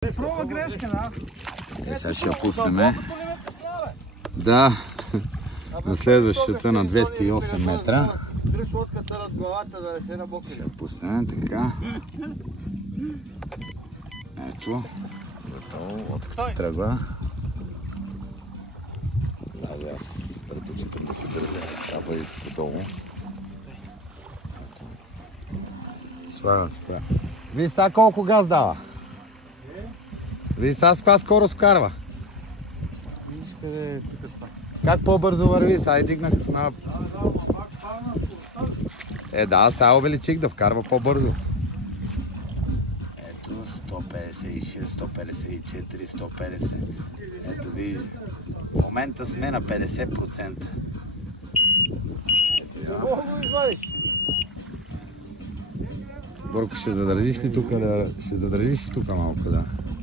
Проба грешка, да. Сега ще я пуснем. Да, на следващата на 208 метра. Дръж лодката над главата да не се набокне. Ще я пуснем така. Ето. Готово. Лодката тръгва. Да, аз предпочитам да се държа кабелицата долу. Слагам се това. Вие сега колко газ дава? Вие сега с каква скорост вкарва? Виж къде е тук това. Как по-бързо върви? Сега дигнах на... Да, сега увеличих да вкарва по-бързо. Ето 156, 154, 150. Ето ви. В момента сме на 50%. Ето я. Борко, ще задържиш ли тук? Ще задържиш ли тук малко, да?